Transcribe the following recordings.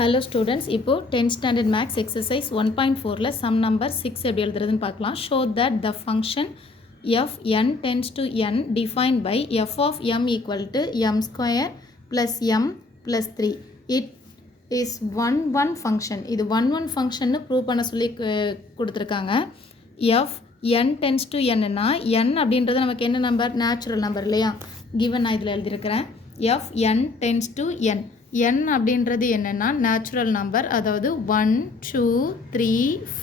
Hello students, இப்போ 10th standard maths exercise 1.4ல sum number 6 எப்படி எழுதுறதுன்னு பார்க்கலாம். Show that the function f n tends to n defined by f of m equal to m square plus m plus 3. It is one function. இது one function prove பண்ண சொல்லி கொடுத்திருக்காங்க. f n tends to n னா n அப்படின்றது நமக்கு என்ன number? Natural number இல்லையா? given நான் இதில் எழுதியிருக்கிறேன். f n tends to n. n அப்படின்றது என்னன்னா நேச்சுரல் நம்பர், அதாவது 1 2 3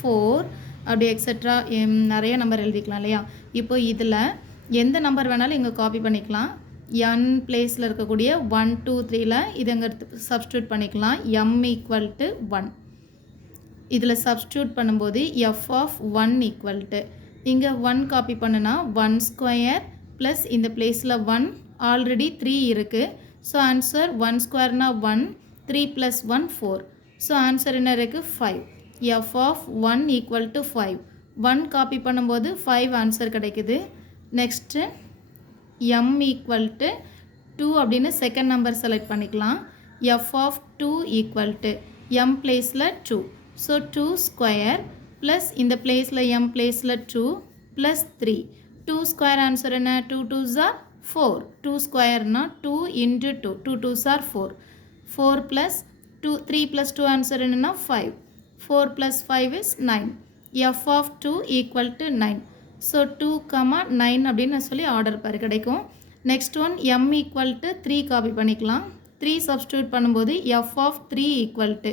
4 அப்படி எக்ஸெட்ரா நிறைய நம்பர் எழுதிக்கலாம் இல்லையா? இப்போ இதில் எந்த நம்பர் வேணாலும் இங்கே காப்பி பண்ணிக்கலாம். n பிளேஸில் இருக்கக்கூடிய 1 2 3ல இது அங்கே சப்ஸ்டியூட் பண்ணிக்கலாம். m ஈக்குவல் டு 1 இதில் சப்ஸ்டியூட் பண்ணும்போது f ஆஃப் 1 ஈக்குவல் டு இங்கே 1 காப்பி பண்ணுனா 1 ஸ்கொயர் ப்ளஸ் இந்த பிளேஸில் 1 ஆல்ரெடி 3 இருக்குது. ஸோ ஆன்சர் 1 ஸ்கொயர்னா 1, 3 + 1 4. ஸோ ஆன்சர் என்ன இருக்குது? 5. f of 1 equal to 5. 1 copy பண்ணும்போது 5 ஆன்சர் கிடைக்குது. நெக்ஸ்ட்டு m ஈக்குவல் டு 2 அப்படின்னு செகண்ட் நம்பர் செலக்ட் பண்ணிக்கலாம். f of 2 equal to m பிளேஸில் 2. ஸோ 2 ஸ்கொயர் ப்ளஸ் இந்த பிளேஸில் m பிளேஸில் 2 ப்ளஸ் 3. 2 ஸ்கொயர் ஆன்சர் என்ன? 2 2s are 4. 2 square na 2 into 2. 2 2s are 4. 4 plus 2, 3 plus 2 answer enna 5. 4 plus 5 is 9. f of 2 equal to 9. So 2, 9 அப்படின்னு சொல்லி order பாரு கிடைக்கும். Next one m equal to 3 copy பண்ணிக்கலாம். 3 substitute பண்ணும்போது f of 3 equal to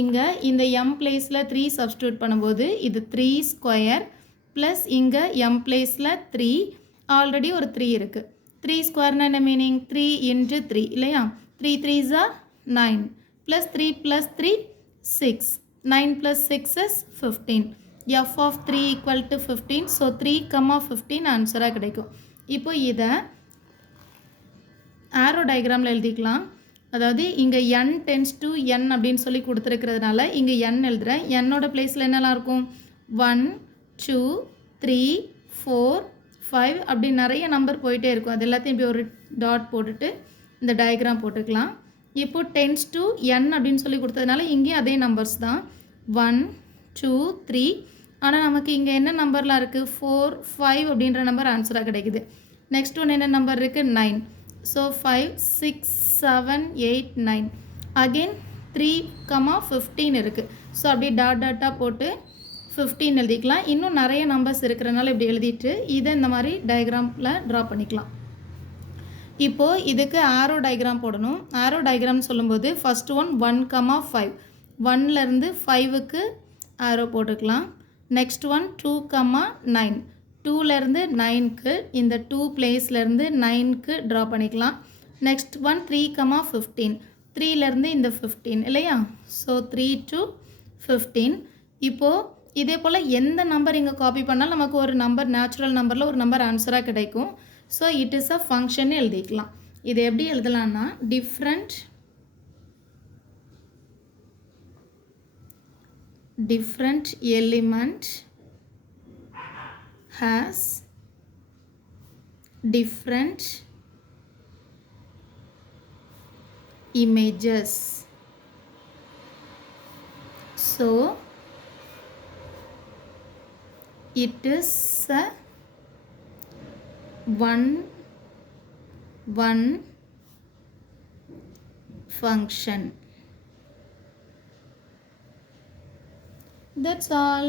இங்கே இந்த m பிளேஸில் 3 substitute பண்ணும்போது இது 3 ஸ்கொயர் ப்ளஸ் இங்கே m பிளேஸில் 3 ஆல்ரெடி ஒரு 3 இருக்குது. 3 ஸ்கொயர்னா என்ன மீனிங்? 3 into 3 இல்லையா? 3 3s are 9 plus 3 plus 3 6. 9 plus 6 is 15. f of 3 equal to 15. So 3, 15 ஆன்சராக கிடைக்கும். இப்போ இதை ஆரோ டயக்ராமில் எழுதிக்கலாம். அதாவது இங்கே n tends to n அப்படின்னு சொல்லி கொடுத்துருக்கிறதுனால இங்கே n எழுதுகிறேன். என்னோட பிளேஸில் என்னெல்லாம் இருக்கும்? 1 2 3 4 5 அப்படி நிறைய நம்பர் போயிட்டே இருக்கும். அது எல்லாத்தையும் இப்படி ஒரு டாட் போட்டுட்டு இந்த டயக்ராம் போட்டுக்கலாம். இப்போ டென்ஸ் டு n அப்படின்னு சொல்லி கொடுத்ததுனால இங்கேயும் அதே நம்பர்ஸ் தான் 1 2 3. ஆனால் நமக்கு இங்கே என்ன நம்பர்லாம் இருக்குது? 4 5 அப்படின்ற நம்பர் ஆன்சராக கிடைக்குது. நெக்ஸ்ட் ஒன் என்ன நம்பர் இருக்குது? 9. ஸோ 5 6 7 8 9. அகெயின் 3 15 இருக்குது. ஸோ அப்படியே டாட்டாக போட்டு 15 எழுதிக்கலாம். இன்னும் நிறைய நம்பர்ஸ் இருக்கிறனால இப்படி எழுதிட்டு இதை இந்த மாதிரி டயக்ராமில் ட்ரா பண்ணிக்கலாம். இப்போது இதுக்கு ஆரோ டயக்ராம் போடணும். ஆரோ டயக்ராம் சொல்லும்போது ஃபஸ்ட் ஒன் 1 5. 1லேருந்து 5க்கு ஆரோ போட்டுக்கலாம். Next one 2 9. 2லேருந்து 9க்கு இந்த 2 பிளேஸ்லேருந்து 9க்கு ட்ரா பண்ணிக்கலாம். Next one 3 15. 3லேருந்து இந்த 15 இல்லையா? So 3 to 15. இப்போது இதே போல் எந்த நம்பர் இங்கே காப்பி பண்ணாலும் நமக்கு ஒரு நம்பர் நேச்சுரல் நம்பரில் ஒரு நம்பர் ஆன்சராக கிடைக்கும். So it is a function எழுதிக்கலாம். இது எப்படி எழுதலாம்னா different element has different images. So it is a one function. That's all.